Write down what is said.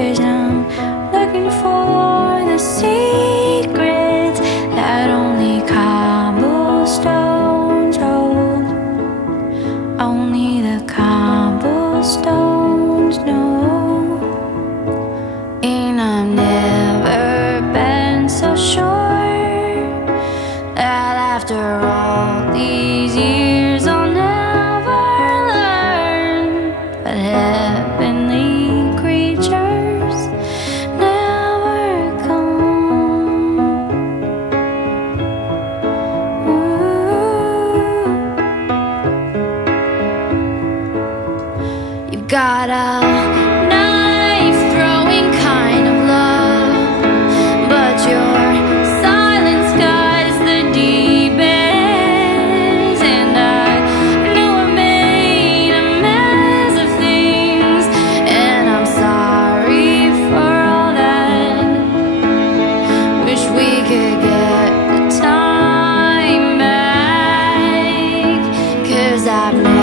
years, I'm looking for the secrets that only cobblestones hold. Only the cobblestones know. And I've never been so sure that after all these years I'll never learn that heavenly creatures never come. Ooh. You've got a knife-throwing kind of love, but your silence guides the deepest. And I know I made a mess of things, and I'm sorry for all that. Wish we could get the time back, 'cause I've never